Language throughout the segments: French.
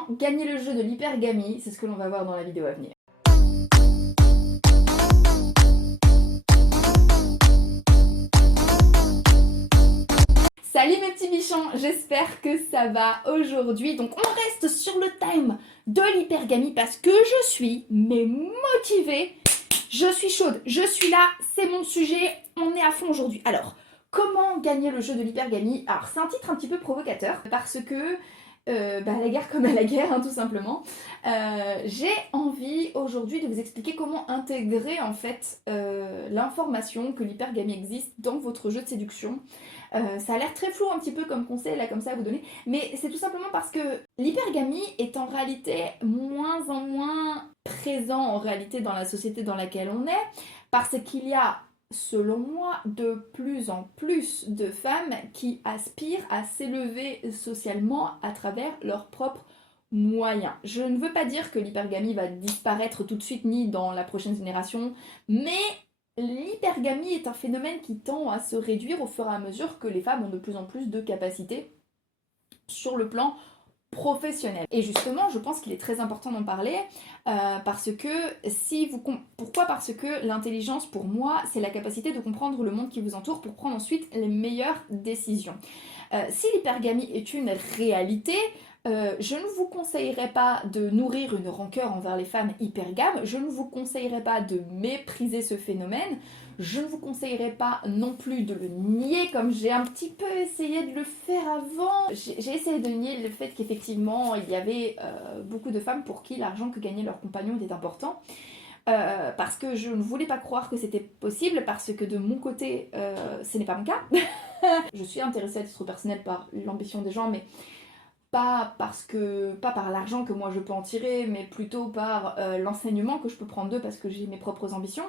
Comment gagner le jeu de l'hypergamie? C'est ce que l'on va voir dans la vidéo à venir. Salut mes petits bichons, j'espère que ça va aujourd'hui. Donc on reste sur le thème de l'hypergamie parce que je suis motivée, je suis chaude, je suis là, c'est mon sujet, on est à fond aujourd'hui. Alors, comment gagner le jeu de l'hypergamie? Alors c'est un titre un petit peu provocateur parce que la guerre comme à la guerre, hein, tout simplement. J'ai envie aujourd'hui de vous expliquer comment intégrer en fait l'information que l'hypergamie existe dans votre jeu de séduction. Ça a l'air très flou un petit peu comme conseil là comme ça à vous donner, mais c'est tout simplement parce que l'hypergamie est en réalité moins en moins présent en réalité dans la société dans laquelle on est, parce qu'il y a selon moi, de plus en plus de femmes qui aspirent à s'élever socialement à travers leurs propres moyens. Je ne veux pas dire que l'hypergamie va disparaître tout de suite ni dans la prochaine génération, mais l'hypergamie est un phénomène qui tend à se réduire au fur et à mesure que les femmes ont de plus en plus de capacités sur le plan professionnel. Et justement, je pense qu'il est très important d'en parler parce que pourquoi? Parce que l'intelligence, pour moi, c'est la capacité de comprendre le monde qui vous entoure pour prendre ensuite les meilleures décisions. Si l'hypergamie est une réalité, je ne vous conseillerais pas de nourrir une rancœur envers les femmes hypergames, je ne vous conseillerais pas de mépriser ce phénomène, je ne vous conseillerais pas non plus de le nier comme j'ai un petit peu essayé de le faire avant. J'ai essayé de nier le fait qu'effectivement il y avait beaucoup de femmes pour qui l'argent que gagnaient leurs compagnons était important. Parce que je ne voulais pas croire que c'était possible, parce que de mon côté, ce n'est pas mon cas. Je suis intéressée à titre personnel par l'ambition des gens, mais pas par l'argent que moi je peux en tirer, mais plutôt par l'enseignement que je peux prendre d'eux parce que j'ai mes propres ambitions.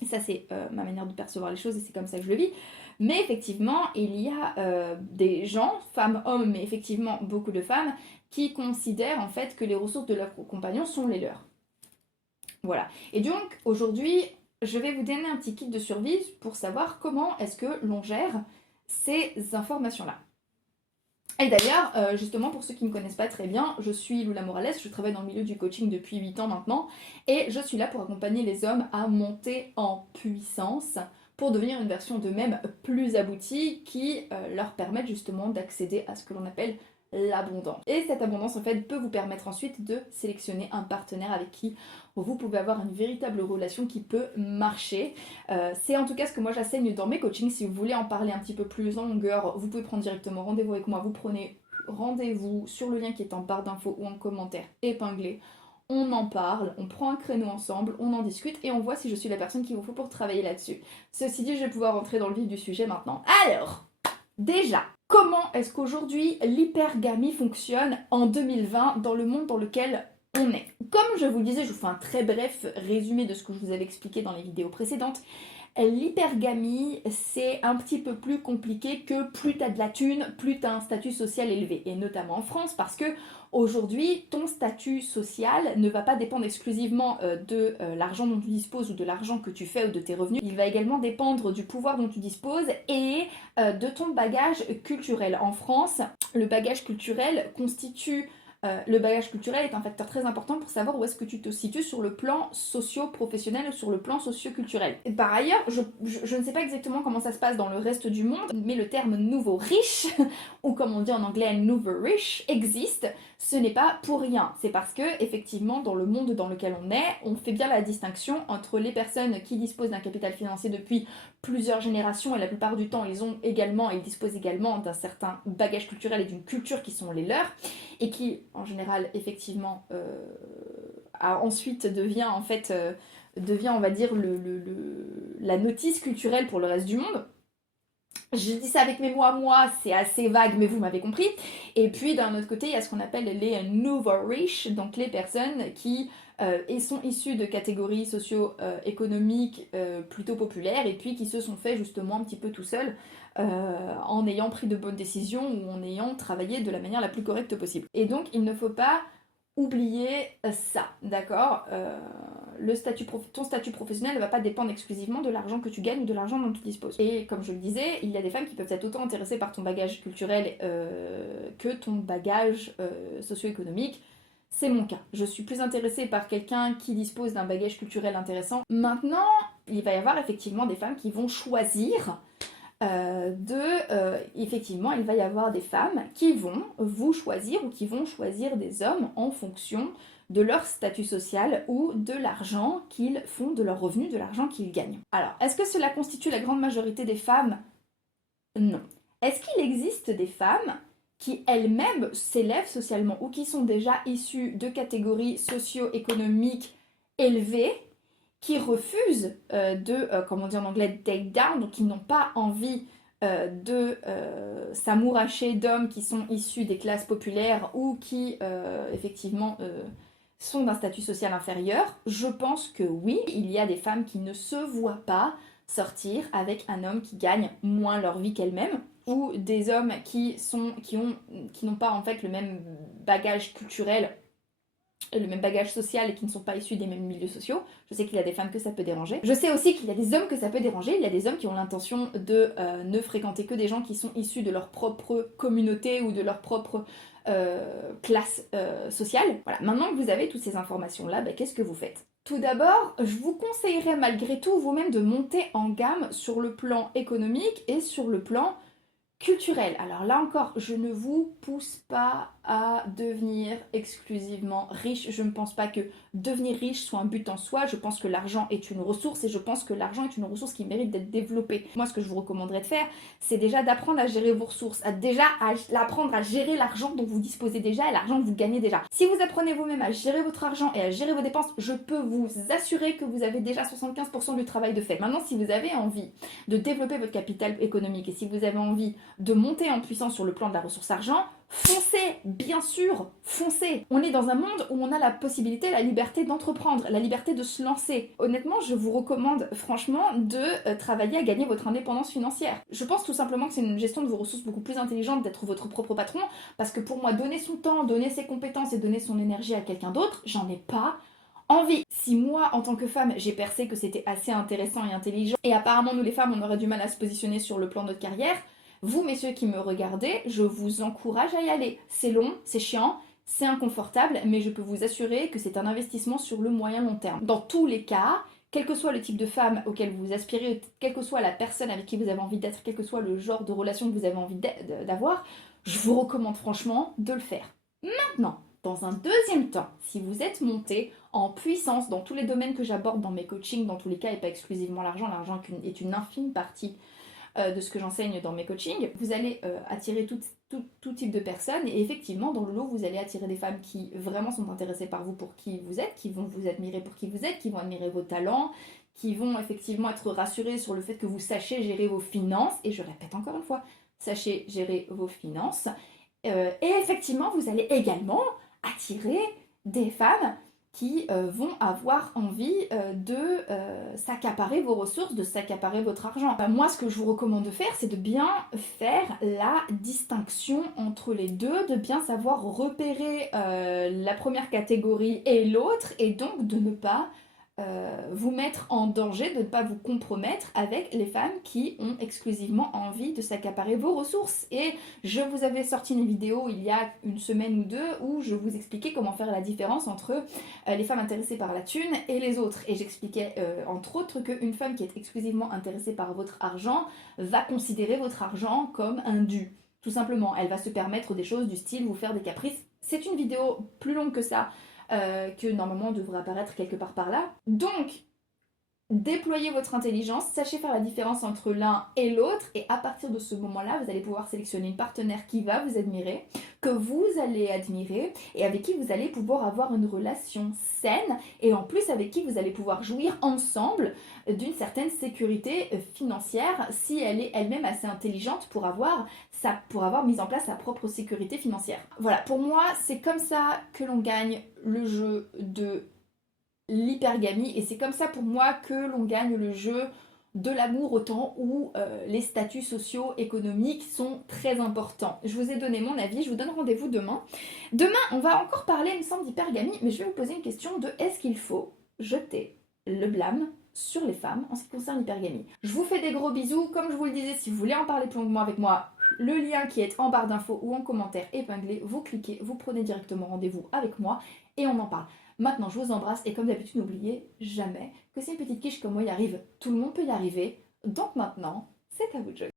Et ça, c'est ma manière de percevoir les choses et c'est comme ça que je le vis. Mais effectivement, il y a des gens, femmes, hommes, mais effectivement beaucoup de femmes, qui considèrent en fait que les ressources de leurs compagnons sont les leurs. Voilà. Et donc, aujourd'hui, je vais vous donner un petit kit de survie pour savoir comment est-ce que l'on gère ces informations-là. Et d'ailleurs, justement, pour ceux qui ne me connaissent pas très bien, je suis Lula Morales, je travaille dans le milieu du coaching depuis 8 ans maintenant, et je suis là pour accompagner les hommes à monter en puissance pour devenir une version d'eux-mêmes plus aboutie qui leur permette justement d'accéder à ce que l'on appelle l'abondance. Et cette abondance, en fait, peut vous permettre ensuite de sélectionner un partenaire avec qui vous pouvez avoir une véritable relation qui peut marcher. C'est en tout cas ce que moi j'enseigne dans mes coachings. Si vous voulez en parler un petit peu plus en longueur, vous pouvez prendre directement rendez-vous avec moi. Vous prenez rendez-vous sur le lien qui est en barre d'infos ou en commentaire épinglé. On en parle, on prend un créneau ensemble, on en discute et on voit si je suis la personne qu'il vous faut pour travailler là-dessus. Ceci dit, je vais pouvoir rentrer dans le vif du sujet maintenant. Alors, déjà, comment est-ce qu'aujourd'hui l'hypergamie fonctionne en 2020 dans le monde dans lequel on est? Comme je vous le disais, je vous fais un très bref résumé de ce que je vous avais expliqué dans les vidéos précédentes. L'hypergamie, c'est un petit peu plus compliqué que plus t'as de la thune, plus t'as un statut social élevé. Et notamment en France, parce que aujourd'hui, ton statut social ne va pas dépendre exclusivement de l'argent dont tu disposes ou de l'argent que tu fais ou de tes revenus. Il va également dépendre du pouvoir dont tu disposes et de ton bagage culturel. En France, le bagage culturel le bagage culturel est un facteur très important pour savoir où est-ce que tu te situes sur le plan socio-professionnel ou sur le plan socio-culturel. Par ailleurs, je ne sais pas exactement comment ça se passe dans le reste du monde, mais le terme nouveau riche, ou comme on dit en anglais nouveau rich, existe. Ce n'est pas pour rien. C'est parce que, effectivement, dans le monde dans lequel on est, on fait bien la distinction entre les personnes qui disposent d'un capital financier depuis plusieurs générations, et la plupart du temps, ils disposent également d'un certain bagage culturel et d'une culture qui sont les leurs, et qui, en général, effectivement, ensuite devient, on va dire, la notice culturelle pour le reste du monde. Je dis ça avec mes mots à moi, c'est assez vague, mais vous m'avez compris. Et puis, d'un autre côté, il y a ce qu'on appelle les nouveaux riches, donc les personnes qui sont issues de catégories socio-économiques plutôt populaires, et puis qui se sont fait justement un petit peu tout seuls, en ayant pris de bonnes décisions ou en ayant travaillé de la manière la plus correcte possible. Et donc, il ne faut pas oubliez ça, d'accord. Ton statut professionnel ne va pas dépendre exclusivement de l'argent que tu gagnes ou de l'argent dont tu disposes. Et comme je le disais, il y a des femmes qui peuvent être autant intéressées par ton bagage culturel que ton bagage socio-économique. C'est mon cas. Je suis plus intéressée par quelqu'un qui dispose d'un bagage culturel intéressant. Maintenant, il va y avoir effectivement des femmes qui vont choisir effectivement, il va y avoir des femmes qui vont vous choisir ou qui vont choisir des hommes en fonction de leur statut social ou de l'argent qu'ils font, de leur revenu, de l'argent qu'ils gagnent. Alors, est-ce que cela constitue la grande majorité des femmes? Non. Est-ce qu'il existe des femmes qui elles-mêmes s'élèvent socialement ou qui sont déjà issues de catégories socio-économiques élevées qui refusent comment dire en anglais, take down, donc qui n'ont pas envie de s'amouracher d'hommes qui sont issus des classes populaires ou qui effectivement sont d'un statut social inférieur? Je pense que oui, il y a des femmes qui ne se voient pas sortir avec un homme qui gagne moins leur vie qu'elles-mêmes ou des hommes qui n'ont pas en fait le même bagage culturel, le même bagage social et qui ne sont pas issus des mêmes milieux sociaux. Je sais qu'il y a des femmes que ça peut déranger. Je sais aussi qu'il y a des hommes que ça peut déranger. Il y a des hommes qui ont l'intention de ne fréquenter que des gens qui sont issus de leur propre communauté ou de leur propre classe sociale. Voilà, maintenant que vous avez toutes ces informations-là, ben, qu'est-ce que vous faites? Tout d'abord, je vous conseillerais malgré tout vous-même de monter en gamme sur le plan économique et sur le plan culturel. Alors là encore, je ne vous pousse pas à devenir exclusivement riche. Je ne pense pas que devenir riche soit un but en soi. Je pense que l'argent est une ressource et je pense que l'argent est une ressource qui mérite d'être développée. Moi, ce que je vous recommanderais de faire, c'est déjà d'apprendre à gérer vos ressources, apprendre à gérer l'argent dont vous disposez déjà et l'argent que vous gagnez déjà. Si vous apprenez vous-même à gérer votre argent et à gérer vos dépenses, je peux vous assurer que vous avez déjà 75% du travail de fait. Maintenant, si vous avez envie de développer votre capital économique et si vous avez envie de monter en puissance sur le plan de la ressource argent, foncez, bien sûr, foncez. On est dans un monde où on a la possibilité, la liberté d'entreprendre, la liberté de se lancer. Honnêtement, je vous recommande franchement de travailler à gagner votre indépendance financière. Je pense tout simplement que c'est une gestion de vos ressources beaucoup plus intelligente d'être votre propre patron, parce que pour moi, donner son temps, donner ses compétences et donner son énergie à quelqu'un d'autre, j'en ai pas envie. Si moi, en tant que femme, j'ai percé que c'était assez intéressant et intelligent, et apparemment nous les femmes, on aurait du mal à se positionner sur le plan de notre carrière, vous, messieurs qui me regardez, je vous encourage à y aller. C'est long, c'est chiant, c'est inconfortable, mais je peux vous assurer que c'est un investissement sur le moyen long terme. Dans tous les cas, quel que soit le type de femme auquel vous aspirez, quelle que soit la personne avec qui vous avez envie d'être, quel que soit le genre de relation que vous avez envie d'avoir, je vous recommande franchement de le faire. Maintenant, dans un deuxième temps, si vous êtes monté en puissance dans tous les domaines que j'aborde dans mes coachings, dans tous les cas, et pas exclusivement l'argent, l'argent est une infime partie de ce que j'enseigne dans mes coachings, vous allez attirer tout type de personnes et effectivement dans le lot vous allez attirer des femmes qui vraiment sont intéressées par vous pour qui vous êtes, qui vont vous admirer pour qui vous êtes, qui vont admirer vos talents, qui vont effectivement être rassurées sur le fait que vous sachiez gérer vos finances, et je répète encore une fois, sachez gérer vos finances, et effectivement vous allez également attirer des femmes qui vont avoir envie de s'accaparer vos ressources, de s'accaparer votre argent. Moi, ce que je vous recommande de faire, c'est de bien faire la distinction entre les deux, de bien savoir repérer la première catégorie et l'autre, et donc de ne pas vous mettre en danger, de ne pas vous compromettre avec les femmes qui ont exclusivement envie de s'accaparer vos ressources. Et je vous avais sorti une vidéo il y a une semaine ou deux où je vous expliquais comment faire la différence entre les femmes intéressées par la thune et les autres. Et j'expliquais entre autres qu'une femme qui est exclusivement intéressée par votre argent va considérer votre argent comme un dû. Tout simplement, elle va se permettre des choses du style vous faire des caprices. C'est une vidéo plus longue que ça, que normalement devrait apparaître quelque part par là. Donc, déployez votre intelligence, sachez faire la différence entre l'un et l'autre, et à partir de ce moment-là, vous allez pouvoir sélectionner une partenaire qui va vous admirer, que vous allez admirer, et avec qui vous allez pouvoir avoir une relation saine, et en plus avec qui vous allez pouvoir jouir ensemble d'une certaine sécurité financière, si elle est elle-même assez intelligente pour avoir mis en place sa propre sécurité financière. Voilà, pour moi, c'est comme ça que l'on gagne le jeu de l'hypergamie, et c'est comme ça pour moi que l'on gagne le jeu de l'amour autant où les statuts sociaux, économiques sont très importants. Je vous ai donné mon avis, je vous donne rendez-vous demain. Demain, on va encore parler, il me semble, d'hypergamie, mais je vais vous poser une question de est-ce qu'il faut jeter le blâme sur les femmes en ce qui concerne l'hypergamie. Je vous fais des gros bisous, comme je vous le disais, si vous voulez en parler plus longuement avec moi, le lien qui est en barre d'infos ou en commentaire épinglé, vous cliquez, vous prenez directement rendez-vous avec moi et on en parle. Maintenant, je vous embrasse et comme d'habitude, n'oubliez jamais que si une petite quiche comme moi y arrive, tout le monde peut y arriver. Donc maintenant, c'est à vous de jouer.